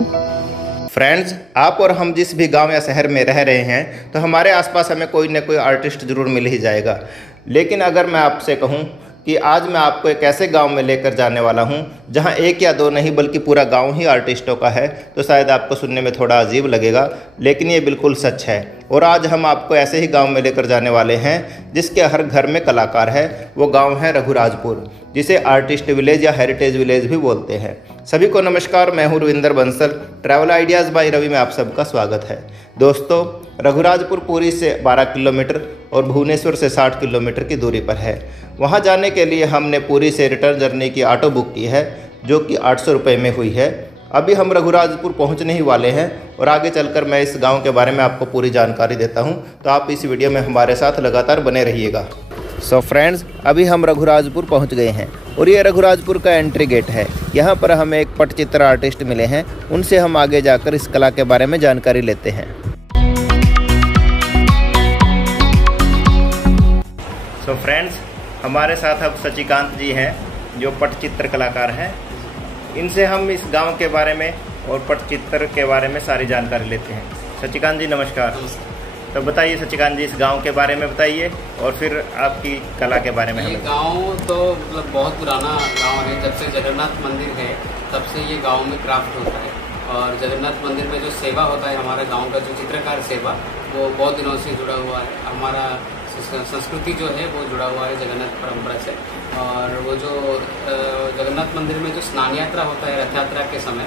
Friends, आप और हम जिस भी गांव या शहर में रह रहे हैं तो हमारे आसपास हमें कोई न कोई आर्टिस्ट ज़रूर मिल ही जाएगा। लेकिन अगर मैं आपसे कहूं कि आज मैं आपको एक ऐसे गांव में लेकर जाने वाला हूं जहां एक या दो नहीं बल्कि पूरा गांव ही आर्टिस्टों का है, तो शायद आपको सुनने में थोड़ा अजीब लगेगा, लेकिन ये बिल्कुल सच है। और आज हम आपको ऐसे ही गांव में लेकर जाने वाले हैं जिसके हर घर में कलाकार है। वो गांव है रघुराजपुर, जिसे आर्टिस्ट विलेज या हेरिटेज विलेज भी बोलते हैं। सभी को नमस्कार, मैं हूं Ravinder Bansal. Travel ideas by Ravi में आप सबका स्वागत है। दोस्तों, रघुराजपुर पुरी से 12 किलोमीटर और भुवनेश्वर से 60 किलोमीटर की दूरी पर है। वहां जाने के लिए हमने पुरी से रिटर्न जर्नी की ऑटो बुक की है, जो कि 800 रुपये में हुई है। अभी हम रघुराजपुर पहुंचने ही वाले हैं और आगे चलकर मैं इस गांव के बारे में आपको पूरी जानकारी देता हूं, तो आप इस वीडियो में हमारे साथ लगातार बने रहिएगा। सो फ्रेंड्स, अभी हम रघुराजपुर पहुंच गए हैं और ये रघुराजपुर का एंट्री गेट है। यहाँ पर हमें एक पटचित्र आर्टिस्ट मिले हैं, उनसे हम आगे जाकर इस कला के बारे में जानकारी लेते हैं। सो फ्रेंड्स, हमारे साथ अब सचिकांत जी हैं, जो पटचित्र कलाकार हैं। इनसे हम इस गांव के बारे में और पटचित्र के बारे में सारी जानकारी लेते हैं। सचिकांत जी नमस्कार। तो बताइए सचिकांत जी, इस गांव के बारे में बताइए और फिर आपकी कला के बारे में। ये गांव तो मतलब बहुत पुराना गांव है। जब से जगन्नाथ मंदिर है तब से ये गांव में क्राफ्ट होता है। और जगन्नाथ मंदिर में जो सेवा होता है, हमारा गांव का जो चित्रकार सेवा, वो बहुत दिनों से जुड़ा हुआ है। हमारा संस्कृति जो है वो जुड़ा हुआ है जगन्नाथ परंपरा से। और वो जो जगन्नाथ मंदिर में जो स्नान यात्रा होता है रथ यात्रा के समय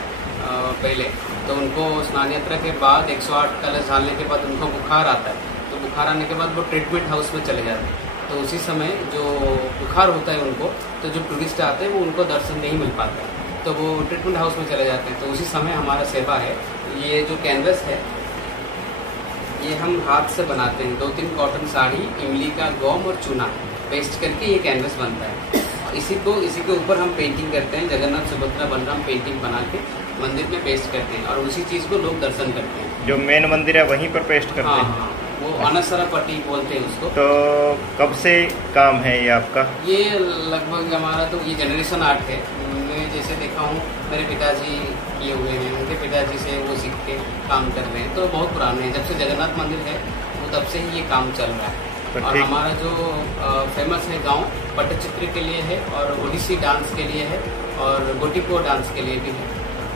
पहले, तो उनको स्नान यात्रा के बाद 108 कलश डालने के बाद उनको बुखार आता है। तो बुखार आने के बाद वो ट्रीटमेंट हाउस में चले जाते हैं। तो उसी समय जो बुखार होता है उनको, तो जो टूरिस्ट आते हैं वो उनको दर्शन नहीं मिल पाता है, तो वो ट्रीटमेंट हाउस में चले जाते हैं। तो उसी समय हमारा सेवा है। ये जो कैनवस है ये हम हाथ से बनाते हैं। 2-3 कॉटन साड़ी, इमली का गम और चूना पेस्ट करके ये कैनवस बनता है। इसी के ऊपर हम पेंटिंग करते हैं। जगन्नाथ सुभद्रा बलराम पेंटिंग बना के मंदिर में पेस्ट करते हैं और उसी चीज़ को लोग दर्शन करते हैं। जो मेन मंदिर है वहीं पर पेस्ट करते हैं। हाँ, वो अनसरा पट्टी बोलते हैं उसको। तो कब से काम है ये आपका? ये लगभग हमारा तो ये जनरेशन आर्ट है। मैं जैसे देखा हूँ, मेरे पिताजी किए हुए हैं, उनके पिताजी से वो सीख के काम कर रहे हैं। तो बहुत पुराने हैं, जब से जगन्नाथ मंदिर है वो तब से ही ये काम चल रहा है। और हमारा जो फेमस है गांव पटचित्र के लिए है और ओडिसी डांस के लिए है और गोटीपो डांस के लिए भी है।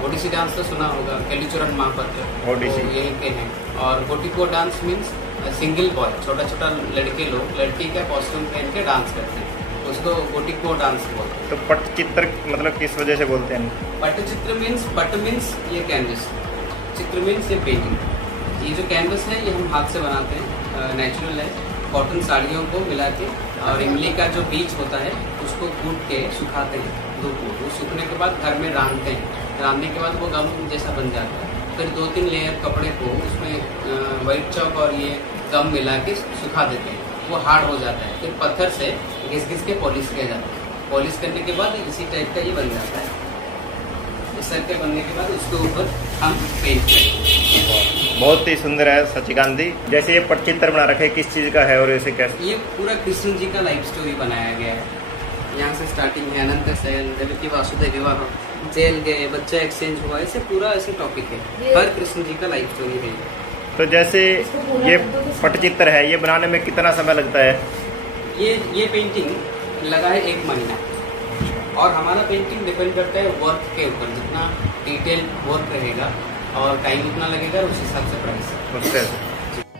ओडिसी डांस तो सुना होगा, केलीचरण महापात्र ओडिसी यहीं के हैं। और गोटीपो डांस मीन्स सिंगल बॉय, छोटा छोटा लड़के लोग लड़की का कॉस्ट्यूम पहन के डांस करते हैं, उसको गोटीपो डांस बोलते हैं। तो पटचित्र मतलब किस वजह से बोलते हैं? पटचित्र मीन्स पट मीन्स ये कैनवस, चित्र मीन्स ये पेंटिंग। ये जो कैनवस है ये हम हाथ से बनाते हैं, नेचुरल है। कॉटन साड़ियों को मिला के और इमली का जो बीज होता है उसको कूट के सुखाते हैं धूप में। वो सूखने के बाद घर में रांधते हैं। रांधने के बाद वो गम जैसा बन जाता है। फिर 2-3 लेयर कपड़े को उसमें व्हाइट चॉक और ये गम मिला के सुखा देते हैं। वो हार्ड हो जाता है। फिर पत्थर से घिस के पॉलिश किया जाता है। पॉलिश करने के बाद इसी टाइप का ये बन जाता है। इस टाइप के बनने के बाद उसके ऊपर हम पेंट करेंगे। बहुत ही सुंदर है सचिकांत जी। जैसे ये पटचित्र बना रखे, किस चीज़ का है और ऐसे कैसे? ये पूरा कृष्ण जी का लाइफ स्टोरी बनाया गया है। यहाँ से स्टार्टिंग है, अनंत सेन, देवकी वासुदेव विवाह, जेल गए, बच्चा एक्सचेंज हुआ, ऐसे पूरा ऐसे टॉपिक है। हर कृष्ण जी का लाइफ स्टोरी है। तो जैसे ये पटचित्र है, ये बनाने में कितना समय लगता है? ये पेंटिंग लगा है 1 महीना। और हमारा पेंटिंग डिपेंड करता है वर्क के ऊपर, जितना डिटेल वर्क रहेगा और टाइम उतना लगेगा, उस हिसाब से प्राइस।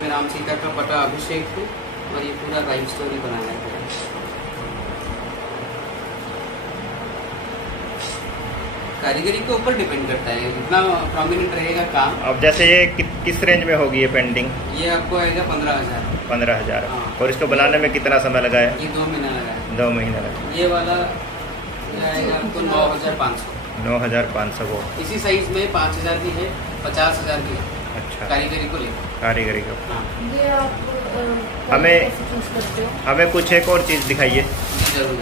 मैं राम सीता का पटा अभिषेक हूँ और ये पूरा लाइफ स्टोरी बनाया गया है। कारीगरी के ऊपर डिपेंड करता है, जितना प्रोमिनेंट रहेगा काम। अब जैसे ये किस रेंज में होगी ये पेंटिंग? ये आपको आएगा 15,000। 15,000। हाँ। और इसको बनाने में कितना समय लगा है? ये 2 महीना लगा है। 2 महीना लगा। ये वाला आएगा आपको 9,500। 9,500 वो इसी साइज में 5,000 की है, 50,000 की है। अच्छा, कारीगरी को लेकर। कारीगरी को। हाँ। ये आप हमें कुछ एक और चीज़ दिखाइए। जरूर।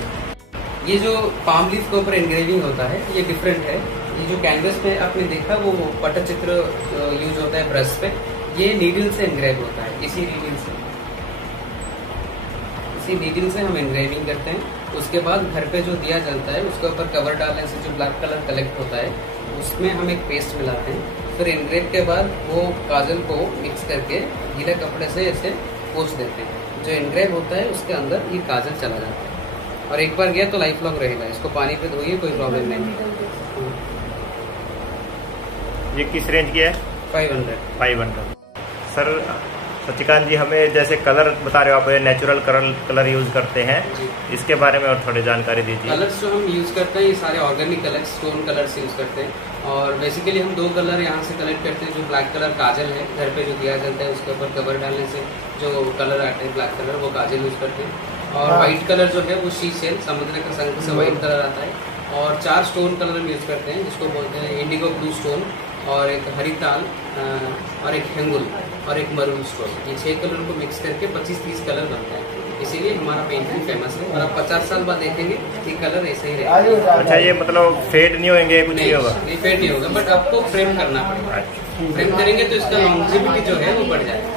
ये जो पाम लीफ के ऊपर एनग्रेविंग होता है ये डिफरेंट है। ये जो कैनवस पे आपने देखा वो पटचित्र यूज होता है ब्रश पे, ये नीडल से एनग्रेव होता है। इसी नीडल से हम एनग्रेविंग करते हैं। उसके बाद घर पे जो दिया जलता है उसके ऊपर कवर डालने से जो ब्लैक कलर कलेक्ट होता है उसमें हम एक पेस्ट मिलाते हैं। फिर इनग्रेव के बाद वो काजल को मिक्स करके गीले कपड़े से ऐसे पोंछ देते हैं। जो इनग्रेव होता है उसके अंदर ये काजल चला जाता है और एक बार गया तो लाइफ लॉन्ग रहेगा। इसको पानी पे धोइए, कोई प्रॉब्लम नहीं। ये किस रेंज की है? 500। सर सचिकांत जी, हमें जैसे कलर बता रहे हो आप, नेचुरल कलर यूज करते हैं, इसके बारे में और थोड़ी जानकारी दीजिए। कलर्स जो हम यूज करते हैं ये सारे organic colours, stone colours use करते हैं। और बेसिकली हम 2 कलर यहाँ से कलेक्ट करते हैं। जो ब्लैक कलर काजल है, घर पे जो दिया जाता है उसके ऊपर कवर डालने से जो कलर आते हैं ब्लैक कलर, वो काजल यूज करते हैं। और व्हाइट कलर जो है वो शी शेल, समुद्र के शंख से व्हाइट कलर आता है। और 4 स्टोन कलर हम यूज करते हैं जिसको बोलते हैं इंडिगो ब्लू स्टोन, और एक हरिताल, और एक हेंगुल, और एक मरून स्टोन। ये 6 कलर को मिक्स करके 25-30 कलर बनता है। इसीलिए हमारा पेंटिंग फेमस है। और आप 50 साल बाद देखेंगे कि कलर ऐसे ही रहेगा। अच्छा, ये मतलब फेड नहीं होंगे? कुछ नहीं होगा? नहीं, फेड नहीं होगा, बट आपको फ्रेम करना पड़ेगा। फ्रेम करेंगे तो इसका लॉन्जिविटी जो है वो बढ़ जाएगा।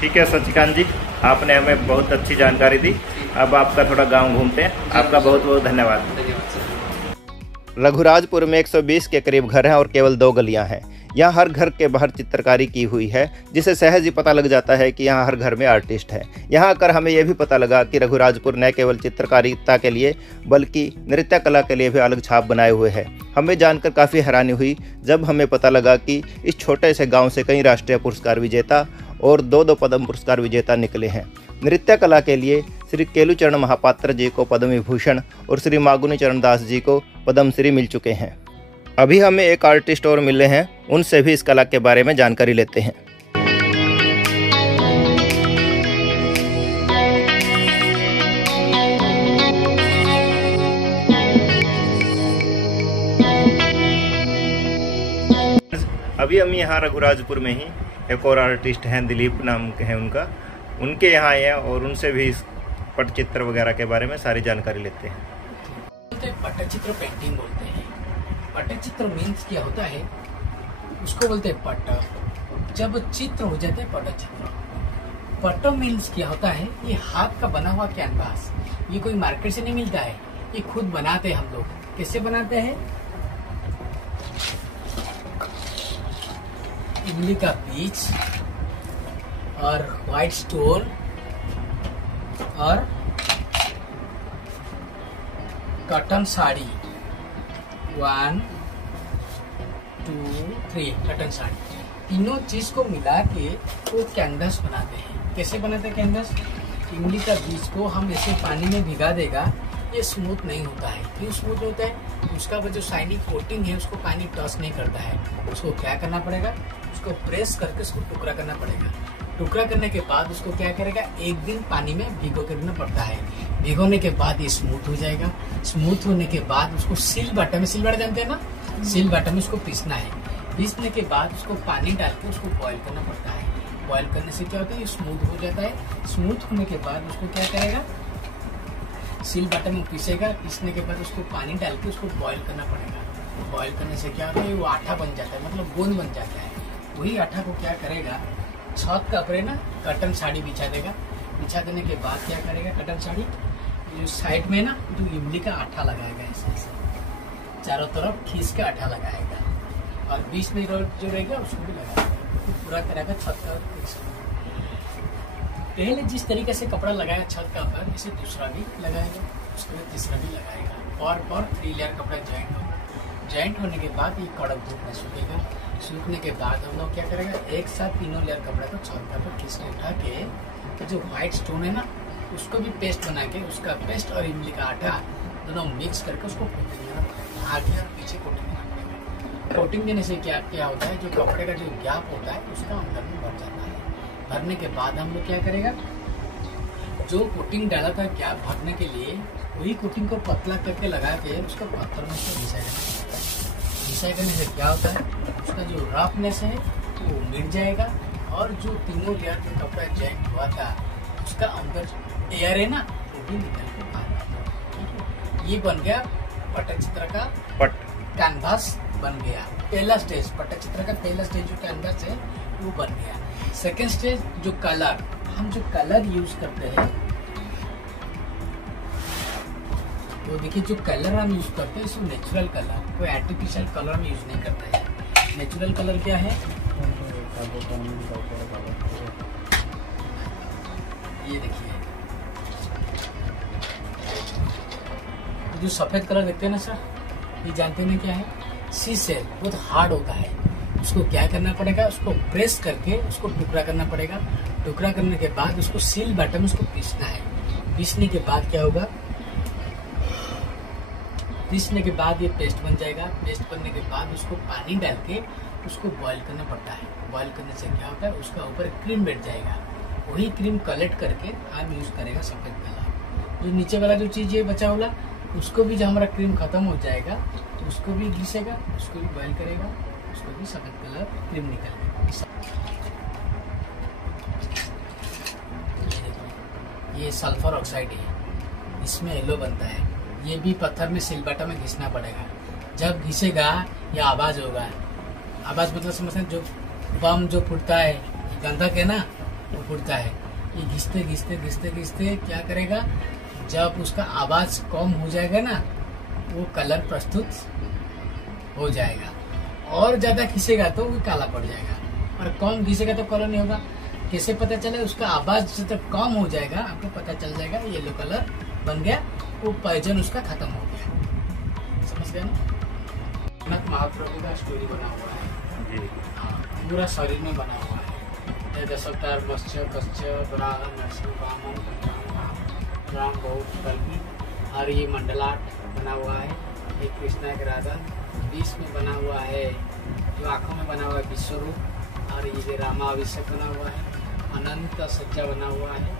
ठीक है सचिकांत जी, आपने हमें बहुत अच्छी जानकारी दी। अब आपका थोड़ा गांव घूमते हैं। आपका बहुत बहुत धन्यवाद। धन्यवाद सर। रघुराजपुर में 120 के करीब घर हैं और केवल 2 गलियां हैं। यहाँ हर घर के बाहर चित्रकारी की हुई है, जिससे सहज ही पता लग जाता है कि यहाँ हर घर में आर्टिस्ट है। यहाँ आकर हमें यह भी पता लगा कि रघुराजपुर न केवल चित्रकारिता के लिए बल्कि नृत्य कला के लिए भी अलग छाप बनाए हुए है। हमें जानकर काफ़ी हैरानी हुई जब हमें पता लगा कि इस छोटे से गाँव से कई राष्ट्रीय पुरस्कार विजेता और 2 पद्म पुरस्कार विजेता निकले हैं। नृत्य कला के लिए श्री केलुचरण महापात्र जी को पद्म विभूषण और श्री मागुनी चरण दास जी को पद्मश्री मिल चुके हैं। अभी हमें एक आर्टिस्ट और मिले हैं, उनसे भी इस कला के बारे में जानकारी लेते हैं। अभी हम यहाँ रघुराजपुर में ही एक और आर्टिस्ट हैं, दिलीप नाम के हैं उनके यहाँ आए हैं और उनसे भी इस पटचित्र वगैरह के बारे में सारी जानकारी लेते हैं। पटचित्र पेंटिंग बोलते हैं। पटचित्र मीन्स क्या होता है, उसको बोलते हैं पट। जब चित्र हो जाते हैं पटचित्र। पट मीन्स क्या होता है, ये हाथ का बना हुआ कैनवास। ये कोई मार्केट से नहीं मिलता है, ये खुद बनाते हैं हम लोग। कैसे बनाते हैं? इमली का बीज और व्हाइट स्टोन और कॉटन साड़ी, 1 2 3 कॉटन साड़ी, तीनों चीज को मिला के वो कैनवस बनाते हैं। कैसे बनाते हैं कैनवस? इमली का बीज को हम ऐसे पानी में भिगा देगा, ये स्मूथ नहीं होता है। क्यों स्मूथ होता है? उसका जो शाइनिंग कोटिंग है उसको पानी टच नहीं करता है। उसको क्या करना पड़ेगा? उसको प्रेस करके उसको टुकड़ा करना पड़ेगा। टुकड़ा करने के बाद उसको क्या करेगा, 1 दिन पानी में भिगो के रखना पड़ता है। भिगोने के बाद ये स्मूथ हो जाएगा। स्मूथ होने के बाद उसको सिल बाटा में, सिल बाटा जानते हैं ना, सिल बाटा में उसको पीसना है। पीसने के बाद उसको पानी डाल के उसको बॉईल करना पड़ता है। बॉईल करने से क्या होता है, ये स्मूथ हो जाता है। स्मूथ होने के बाद उसको क्या करेगा, सिल बाटा में पीसेगा। पीसने के बाद उसको पानी डाल के उसको बॉईल करना पड़ेगा। बॉईल करने से क्या होता है, वो आटा बन जाता है, मतलब गोंद बन जाता है। वही आटा को क्या करेगा, छत का ऊपर ना कॉटन साड़ी बिछा देगा। बिछा देने के बाद क्या करेगा, कॉटन साड़ी जो साइड में ना जो इमली का आटा लगाएगा, ऐसे चारों तरफ खींच के आटा लगाएगा और बीच में जो रहेगा उसको भी लगाएगा। तो पूरा करेगा छत का। पहले जिस तरीके से कपड़ा लगाया छत का ऊपर, इसे दूसरा भी लगाएगा, उसके बाद तीसरा भी लगाएगा। और 3 लेयर कपड़ा ज्वाइंट होगा। ज्वाइंट होने के बाद ये कड़क धूप में सूखेगा। सूखने के बाद हम लोग क्या करेगा, एक साथ तीनों लेयर कपड़ा को छत का ऊपर खींच के उठा के जो व्हाइट स्टोन है ना, उसको भी पेस्ट बना के, उसका पेस्ट और इमली का आटा दोनों मिक्स करके उसको कोटिंग देना पड़ेगा। आगे और पीछे कोटिंग देना पड़ेगा। कोटिंग देने से क्या होता है, जो कपड़े का जो गैप होता है उसका अंदर में भर जाता है। भरने के बाद हम लोग क्या करेगा, जो कोटिंग डाला था गैप भरने के लिए, वही कोटिंग को पतला करके लगा के उसको पत्थर में से घिसाई करने से क्या होता है, उसका जो रफनेस है वो मिट जाएगा। और जो तीनों लेयर का कपड़ा जॉइंट हुआ था उसका अंदर एयर है ना, वो भी निकल के बाहर आ जाएगा। ये बन गया पटचित्र का पट कैनवास बन गया। पहला स्टेज, पटचित्र का पहला स्टेज जो कैनवास है वो बन गया। सेकेंड स्टेज जो कलर, हम जो कलर यूज करते हैं तो देखिए जो कलर हम यूज करते हैं इसको नेचुरल कलर, कोई आर्टिफिशियल कलर हम यूज नहीं करते हैं। नेचुरल कलर क्या है, ये देखिए जो सफेद कलर देखते हैं ना सर, ये जानते हैं क्या है, सी सेल बहुत हार्ड होता है। उसको क्या करना पड़ेगा, उसको प्रेस करके उसको टुकड़ा करना पड़ेगा। टुकड़ा करने के बाद उसको सील बटन उसको पीसना है। पीसने के बाद क्या होगा, पीसने के बाद ये पेस्ट बन जाएगा। पेस्ट बनने के बाद उसको पानी डाल के उसको बॉईल करना पड़ता है। बॉईल करने से क्या होता है, उसका ऊपर क्रीम बैठ जाएगा। वही क्रीम कलेक्ट करके हम यूज करेगा सफेद कलर। जो नीचे वाला जो चीज है बचा हुआ, उसको भी जब हमारा क्रीम खत्म हो जाएगा तो उसको भी घिसेगा, उसको भी बॉईल करेगा, उसको भी सफेद कलर क्रीम निकलेगा। ये सल्फर ऑक्साइड है, इसमें येलो बनता है। ये भी पत्थर में सिलबट्टा में घिसना पड़ेगा। जब घिसेगा ये आवाज होगा। आवाज मतलब समझते हैं, जो बम जो फूटता है, गंधक है ना, वो फूटता है। ये घिसते घिसते घिसते घिसते क्या करेगा, जब उसका आवाज कम हो जाएगा ना, वो कलर प्रस्तुत हो जाएगा। और ज्यादा घिसेगा तो वो काला पड़ जाएगा, और कम घिसेगा तो कलर नहीं होगा। कैसे पता चले, उसका आवाज जब कम हो जाएगा आपको पता चल जाएगा येलो कलर बन गया, वो पॉइजन उसका खत्म हो गया। समझ गए ना? जगन्नाथ महाप्रभु का स्टोरी बना हुआ है, पूरा शरीर में बना हुआ है। दशावतार मत्स्य कस्य वराह नरसिंह वामन राम बहुत कल्पी, और ये मंडलाट बना हुआ है। एक कृष्णा एक राधा, बीच में बना हुआ है, जो आंखों में बना हुआ है विश्वरूप, और ये रामाभिषेक बना हुआ है। अनंत सज्जा बना हुआ है,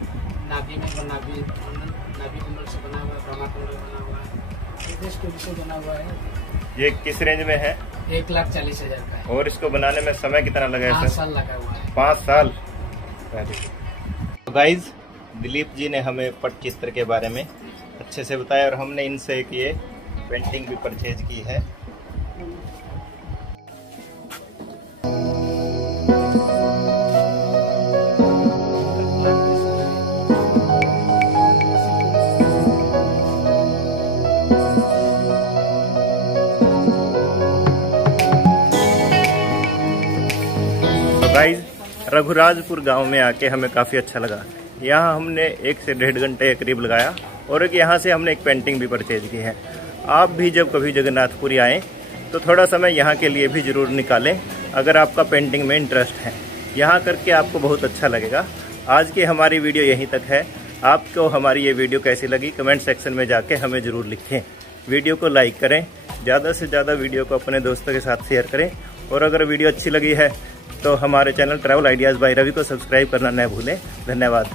नाभि में नाभि कुंडल से बना हुआ है, ब्रह्मा कुंडल बना हुआ है, ये स्टोरी से बना हुआ है। ये किस रेंज में है? 1,40,000 का है। और इसको बनाने में समय कितना लगा? 5 साल लगा हुआ है। 5 साल। तो गाइज, दिलीप जी ने हमें पटचित्र के बारे में अच्छे से बताया, और हमने इनसे एक ये पेंटिंग भी परचेज की है। गाइस, रघुराजपुर गांव में आके हमें काफ़ी अच्छा लगा। यहाँ हमने 1 से 1.5 घंटे के करीब लगाया, और एक यहाँ से हमने एक पेंटिंग भी परचेज की है। आप भी जब कभी जगन्नाथपुरी आएँ तो थोड़ा समय यहाँ के लिए भी ज़रूर निकालें, अगर आपका पेंटिंग में इंटरेस्ट है। यहाँ करके आपको बहुत अच्छा लगेगा। आज की हमारी वीडियो यहीं तक है। आपको हमारी ये वीडियो कैसी लगी कमेंट सेक्शन में जाके हमें ज़रूर लिखें। वीडियो को लाइक करें, ज़्यादा से ज़्यादा वीडियो को अपने दोस्तों के साथ शेयर करें, और अगर वीडियो अच्छी लगी है तो हमारे channel travel ideas by Ravi को सब्सक्राइब करना न भूलें। धन्यवाद।